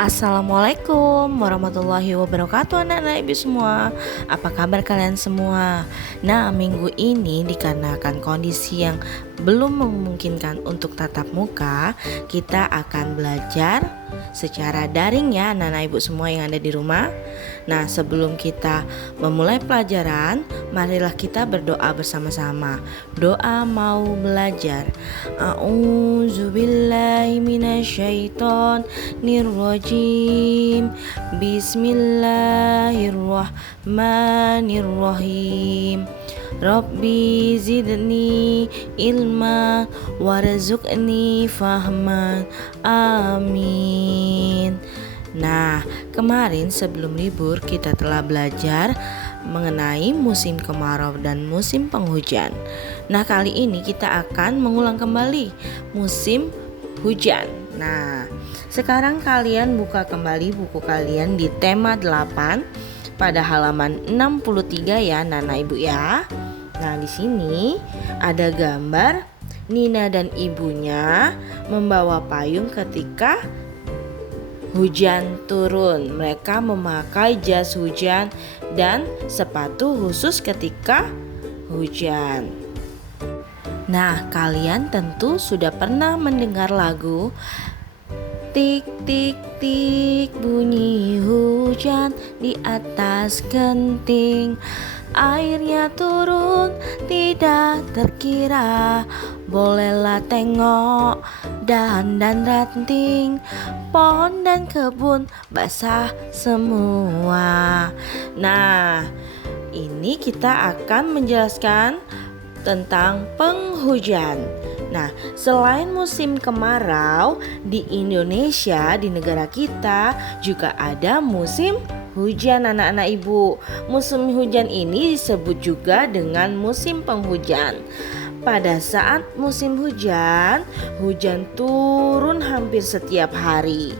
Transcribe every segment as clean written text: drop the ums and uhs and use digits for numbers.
Assalamualaikum warahmatullahi wabarakatuh anak-anak ibu semua. Apa kabar kalian semua? Nah, minggu ini dikarenakan kondisi yang belum memungkinkan untuk tatap muka, kita akan belajar secara daring ya anak-anak ibu semua yang ada di rumah. Nah, sebelum kita memulai pelajaran, marilah kita berdoa bersama-sama. Doa mau belajar. A'udzubillahi minasyaitonirrajim. Bismillahirrahmanirrahim. Rabbi zidni ilma warzuqni fahman. Amin. Nah, kemarin sebelum libur kita telah belajar mengenai musim kemarau dan musim penghujan. Nah, kali ini kita akan mengulang kembali musim hujan. Nah, sekarang kalian buka kembali buku kalian di tema 8 pada halaman 63 ya, Nana Ibu ya. Nah, di sini ada gambar Nina dan ibunya membawa payung ketika hujan turun. Mereka memakai jas hujan dan sepatu khusus ketika hujan. Nah, kalian tentu sudah pernah mendengar lagu tik tik tik bunyi hujan di atas genting. Airnya turun tidak terkira, bolehlah tengok dahan dan ranting, pohon dan kebun basah semua. Nah, ini kita akan menjelaskan tentang penghujan. Nah, selain musim kemarau, di Indonesia, di negara kita juga ada musim hujan anak-anak ibu. Musim hujan ini disebut juga dengan musim penghujan. Pada saat musim hujan, hujan turun hampir setiap hari.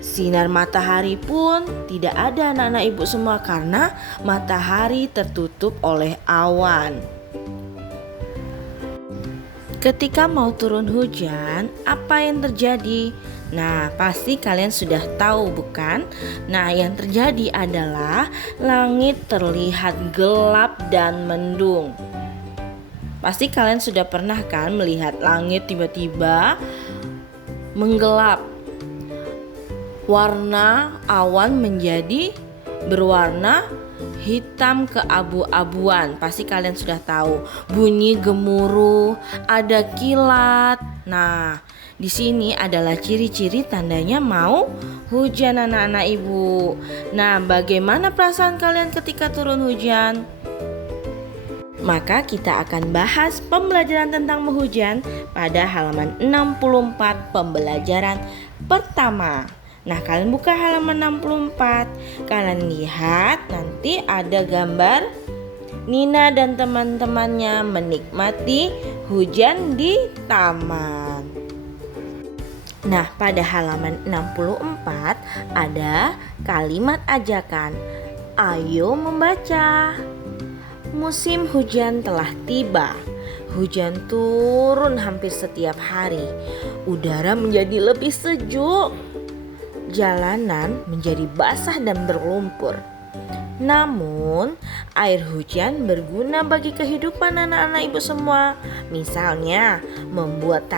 Sinar matahari pun tidak ada anak-anak ibu semua karena matahari tertutup oleh awan. Ketika mau turun hujan, apa yang terjadi? Nah, pasti kalian sudah tahu bukan? Nah, yang terjadi adalah langit terlihat gelap dan mendung. Pasti kalian sudah pernah kan melihat langit tiba-tiba menggelap. Warna awan menjadi berwarna hitam keabu-abuan. Pasti kalian sudah tahu. Bunyi gemuruh, ada kilat. Nah, di sini adalah ciri-ciri tandanya mau hujan anak-anak ibu. Nah, bagaimana perasaan kalian ketika turun hujan? Maka kita akan bahas pembelajaran tentang penghujan pada halaman 64 pembelajaran pertama. Nah, kalian buka halaman 64. Kalian lihat nanti ada gambar Nina dan teman-temannya menikmati hujan di taman. Nah, pada halaman 64 ada kalimat ajakan. Ayo membaca. Musim hujan telah tiba. Hujan turun hampir setiap hari. Udara menjadi lebih sejuk. Jalanan menjadi basah dan berlumpur. Namun, air hujan berguna bagi kehidupan anak-anak ibu semua. Misalnya, membuat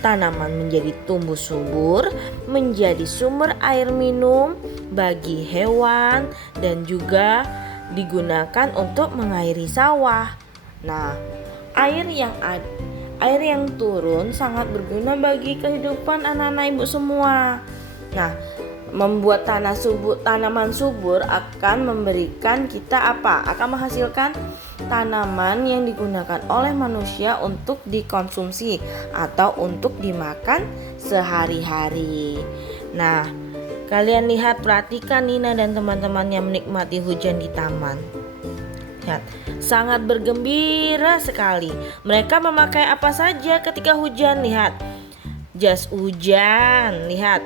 tanaman menjadi tumbuh subur, menjadi sumber air minum bagi hewan, dan juga digunakan untuk mengairi sawah. Nah, air yang turun sangat berguna bagi kehidupan anak-anak ibu semua. Nah, membuat tanaman subur akan memberikan kita apa? Akan menghasilkan tanaman yang digunakan oleh manusia untuk dikonsumsi atau untuk dimakan sehari-hari. Nah, kalian lihat, perhatikan Nina dan teman-temannya menikmati hujan di taman. Lihat, sangat bergembira sekali. Mereka memakai apa saja ketika hujan? Lihat, jas hujan. Lihat,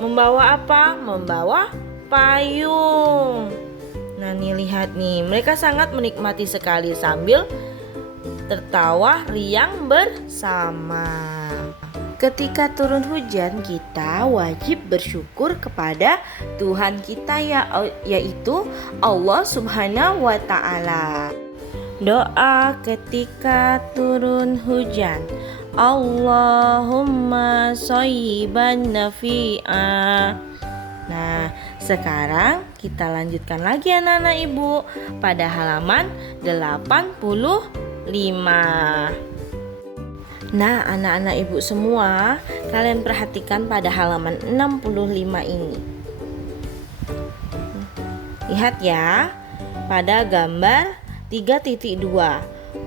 membawa apa? Membawa payung. Nah, nih lihat nih, mereka sangat menikmati sekali sambil tertawa riang bersama. Ketika turun hujan, kita wajib bersyukur kepada Tuhan kita yaitu Allah Subhanahu wa Ta'ala. Doa ketika turun hujan. Allahumma shayyiban nafi'a. Nah, sekarang kita lanjutkan lagi anak-anak ibu pada halaman 85. Nah, anak-anak ibu semua, kalian perhatikan pada halaman 65 ini. Lihat ya, pada gambar 3.2.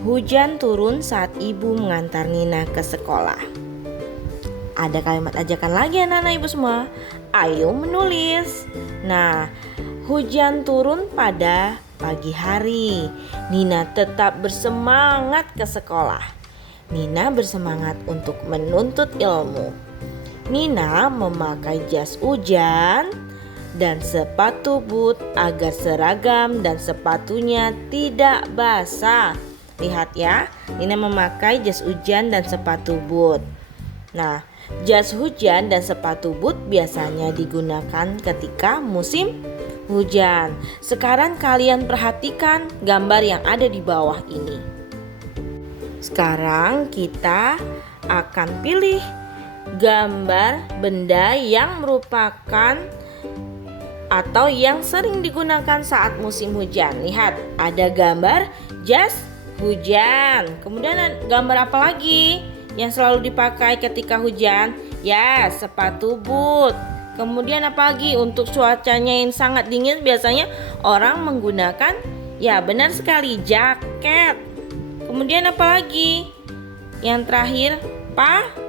Hujan turun saat ibu mengantar Nina ke sekolah. Ada kalimat ajakan lagi anak-anak ibu semua. Ayo menulis. Nah, hujan turun pada pagi hari. Nina tetap bersemangat ke sekolah. Nina bersemangat untuk menuntut ilmu. Nina memakai jas hujan dan sepatu boot agar seragam dan sepatunya tidak basah. Lihat ya, Nina memakai jas hujan dan sepatu boot. Nah, jas hujan dan sepatu boot biasanya digunakan ketika musim hujan. Sekarang kalian perhatikan gambar yang ada di bawah ini. Sekarang kita akan pilih gambar benda yang merupakan atau yang sering digunakan saat musim hujan. Lihat, ada gambar jas hujan. Kemudian gambar apa lagi yang selalu dipakai ketika hujan? Ya, sepatu boot. Kemudian apa lagi untuk cuacanya yang sangat dingin biasanya orang menggunakan, ya benar sekali, jaket. Kemudian apa lagi? Yang terakhir,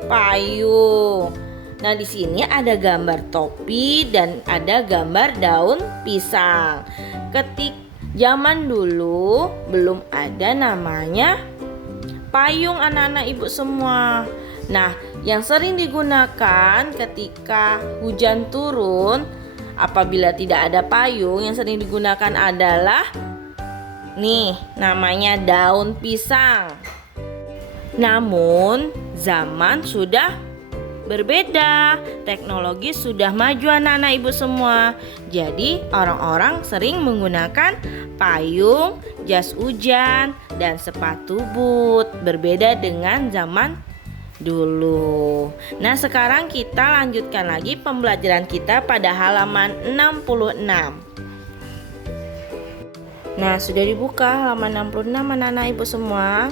payung. Nah, di sini ada gambar topi dan ada gambar daun pisang. Zaman dulu belum ada namanya payung anak-anak ibu semua. Nah, yang sering digunakan ketika hujan turun, apabila tidak ada payung, yang sering digunakan adalah namanya daun pisang. Namun zaman sudah berbeda, teknologi sudah maju anak-anak ibu semua. Jadi orang-orang sering menggunakan payung, jas hujan, dan sepatu boot. Berbeda dengan zaman dulu. Nah, sekarang kita lanjutkan lagi pembelajaran kita pada halaman 66. Nah, sudah dibuka halaman 66 anak-anak ibu semua.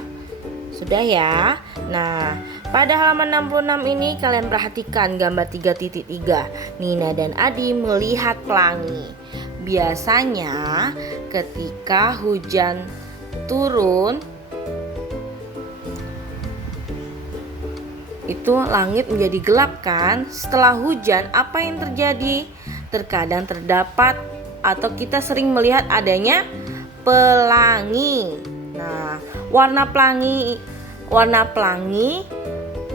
Sudah ya. Nah, pada halaman 66 ini kalian perhatikan gambar 3.3. Nina dan Adi melihat pelangi. Biasanya ketika hujan turun, itu langit menjadi gelap kan? Setelah hujan, apa yang terjadi? Terkadang terdapat atau kita sering melihat adanya pelangi. Nah, warna pelangi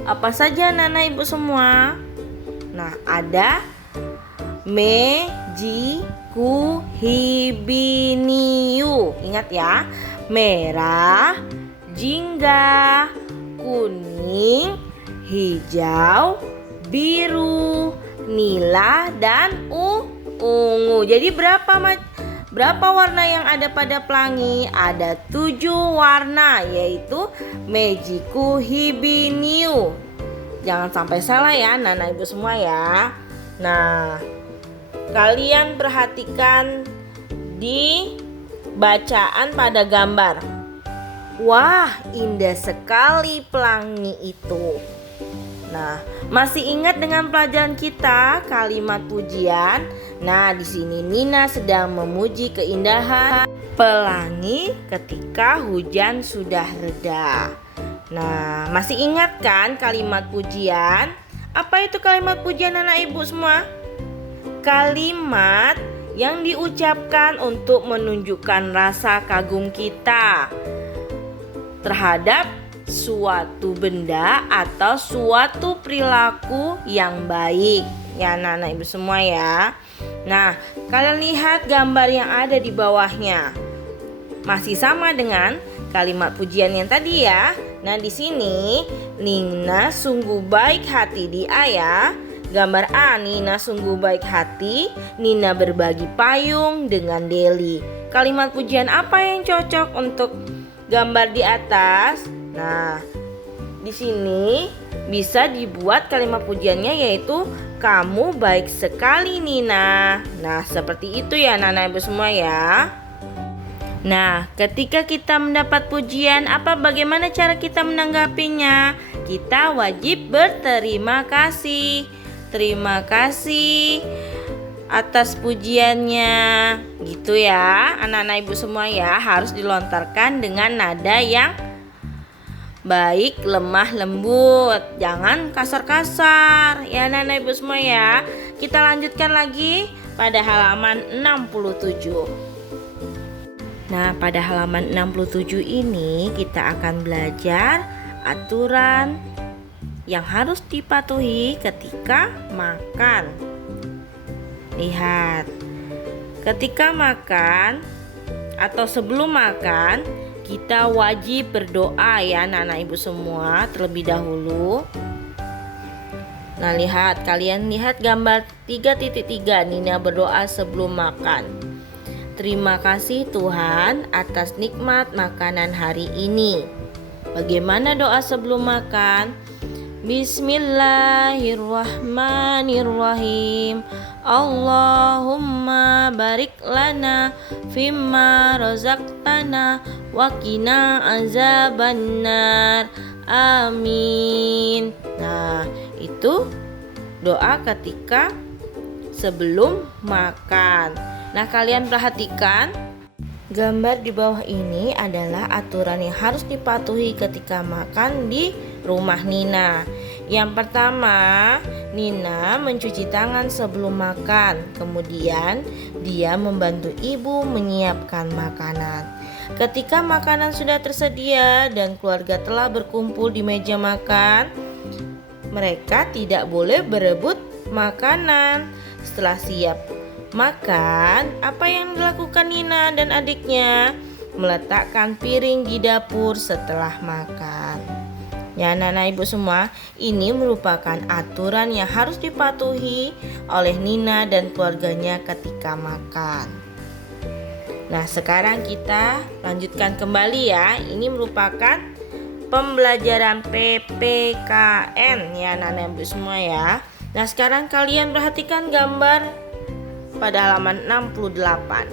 apa saja anak-anak ibu semua? Nah, ada Mejiku Hibiniu. Ingat ya, merah, jingga, kuning, hijau, biru, nila, dan ungu. Jadi berapa warna yang ada pada pelangi? Ada 7 warna, yaitu Mejiku Hibiniu. Jangan sampai salah ya anak-anak ibu semua ya. Nah, kalian perhatikan di bacaan pada gambar. Wah, indah sekali pelangi itu. Nah, masih ingat dengan pelajaran kita kalimat pujian? Nah, di sini Nina sedang memuji keindahan pelangi ketika hujan sudah reda. Nah, masih ingat kan kalimat pujian? Apa itu kalimat pujian anak ibu semua? Kalimat yang diucapkan untuk menunjukkan rasa kagum kita terhadap suatu benda atau suatu perilaku yang baik. Ya anak-anak ibu semua ya. Nah, kalian lihat gambar yang ada di bawahnya. Masih sama dengan kalimat pujian yang tadi ya. Nah, di sini Nina sungguh baik hati di A ya. Gambar A, Nina sungguh baik hati. Nina berbagi payung dengan Deli. Kalimat pujian apa yang cocok untuk gambar di atas? Nah, di sini bisa dibuat kalimat pujiannya yaitu kamu baik sekali Nina. Nah, seperti itu ya anak-anak ibu semua ya. Nah, ketika kita mendapat pujian, bagaimana cara kita menanggapinya? Kita wajib berterima kasih. Terima kasih atas pujiannya. Gitu ya, anak-anak ibu semua ya, harus dilontarkan dengan nada yang baik, lemah, lembut. Jangan kasar-kasar ya anak-anak ibu semua ya. Kita lanjutkan lagi pada halaman 67. Nah, pada halaman 67 ini kita akan belajar aturan yang harus dipatuhi ketika makan. Lihat, ketika makan atau sebelum makan, kita wajib berdoa ya anak-anak ibu semua terlebih dahulu. Nah, kalian lihat gambar 3.3. Nina berdoa sebelum makan. Terima kasih Tuhan atas nikmat makanan hari ini. Bagaimana doa sebelum makan? Bismillahirrahmanirrahim. Allahumma barik lana fimma razaqtana wa qina azabannar. Amin. Nah, itu doa ketika sebelum makan. Nah, kalian perhatikan gambar di bawah ini adalah aturan yang harus dipatuhi ketika makan di rumah Nina. Yang pertama, Nina mencuci tangan sebelum makan. Kemudian dia membantu ibu menyiapkan makanan. Ketika makanan sudah tersedia dan keluarga telah berkumpul di meja makan, mereka tidak boleh berebut makanan. Setelah siap makan, apa yang dilakukan Nina dan adiknya? Meletakkan piring di dapur setelah makan. Ya anak-anak ibu semua, ini merupakan aturan yang harus dipatuhi oleh Nina dan keluarganya ketika makan. Nah, sekarang kita lanjutkan kembali ya. Ini merupakan pembelajaran PPKN ya anak-anak ibu semua ya. Nah, sekarang kalian perhatikan gambar pada halaman 68.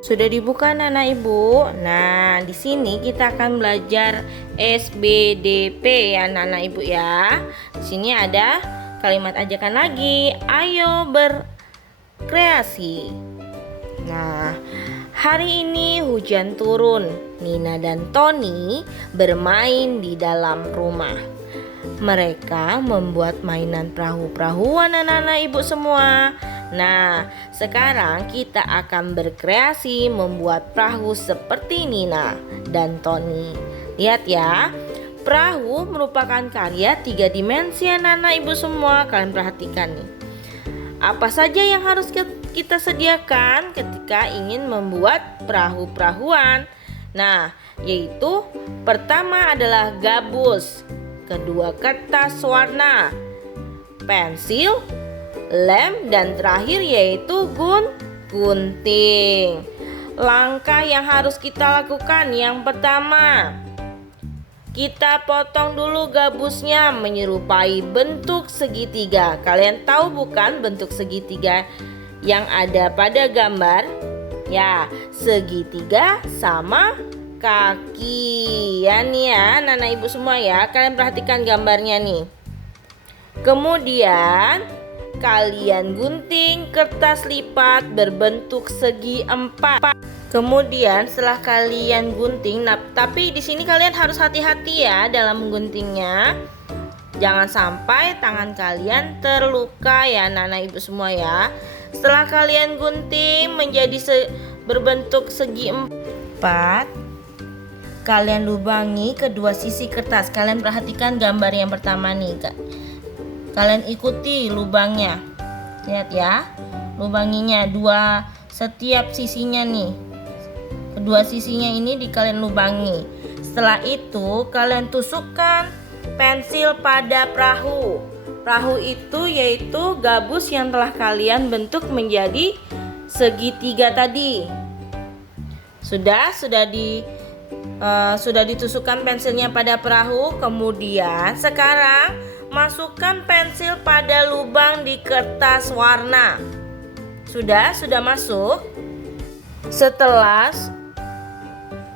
Sudah dibuka anak-anak ibu. Nah, di sini kita akan belajar SBDP ya anak-anak ibu ya. Di sini ada kalimat ajakan lagi. Ayo berkreasi. Nah, hari ini hujan turun. Nina dan Tony bermain di dalam rumah. Mereka membuat mainan perahu-perahuan anak-anak ibu semua. Nah, sekarang kita akan berkreasi membuat perahu seperti Nina dan Tony. Lihat ya, perahu merupakan karya 3 dimensi anak-anak ibu semua. Kalian perhatikan nih. Apa saja yang harus kita sediakan ketika ingin membuat perahu-perahuan? Nah, yaitu pertama adalah gabus, kedua kertas warna, pensil, lem, dan terakhir yaitu gunting. Langkah yang harus kita lakukan, yang pertama, kita potong dulu gabusnya menyerupai bentuk segitiga. Kalian tahu bukan bentuk segitiga yang ada pada gambar? Ya, segitiga sama kaki. Ya nih ya, anak-anak ibu semua ya. Kalian perhatikan gambarnya nih. Kemudian kalian gunting kertas lipat berbentuk segi 4. Kemudian setelah kalian gunting, tapi di sini kalian harus hati-hati ya dalam mengguntingnya. Jangan sampai tangan kalian terluka ya anak-anak ibu semua ya. Setelah kalian gunting menjadi berbentuk segi 4, kalian lubangi kedua sisi kertas. Kalian perhatikan gambar yang pertama nih, Kak. Kalian ikuti lubangnya. Lihat ya, lubanginya setiap sisinya nih. Kedua sisinya ini kalian lubangi. Setelah itu kalian tusukkan pensil pada perahu. Perahu itu yaitu gabus yang telah kalian bentuk menjadi segitiga tadi. Sudah ditusukkan pensilnya pada perahu. Kemudian sekarang masukkan pensil pada lubang di kertas warna. Sudah masuk. Setelah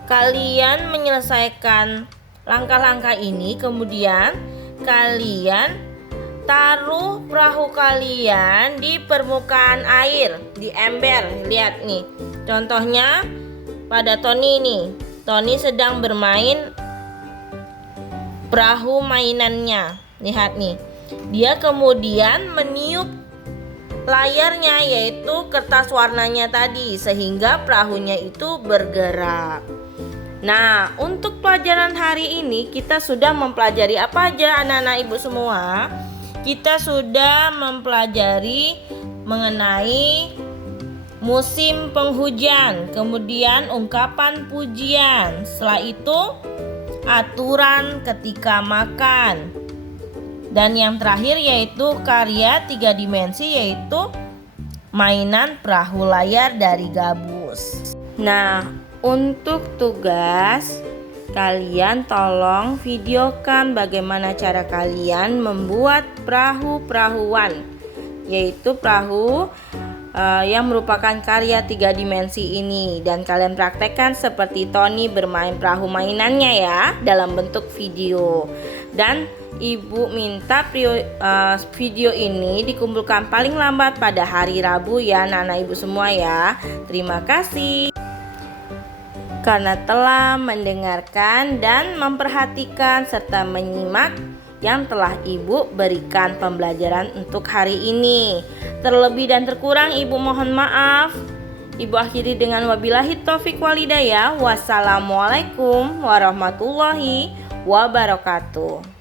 kalian menyelesaikan langkah-langkah ini, kemudian kalian taruh perahu kalian di permukaan air, di ember. Lihat nih, contohnya pada Tony nih. Tony sedang bermain perahu mainannya. Lihat nih, dia kemudian meniup layarnya, yaitu kertas warnanya tadi, sehingga perahunya itu bergerak. Nah, untuk pelajaran hari ini kita sudah mempelajari apa aja anak-anak ibu semua? Kita sudah mempelajari mengenai musim penghujan, kemudian ungkapan pujian, setelah itu aturan ketika makan, dan yang terakhir yaitu karya 3 dimensi, yaitu mainan perahu layar dari gabus. Nah, untuk tugas kalian tolong videokan bagaimana cara kalian membuat perahu-perahuan, yaitu perahu yang merupakan karya 3 dimensi ini, dan kalian praktekkan seperti Tony bermain perahu mainannya ya, dalam bentuk video. Dan ibu minta video ini dikumpulkan paling lambat pada hari Rabu ya anak-anak ibu semua ya. Terima kasih karena telah mendengarkan dan memperhatikan serta menyimak yang telah ibu berikan pembelajaran untuk hari ini. Terlebih dan terkurang ibu mohon maaf. Ibu akhiri dengan wabillahi taufik walhidayah. Wassalamualaikum warahmatullahi wabarakatuh.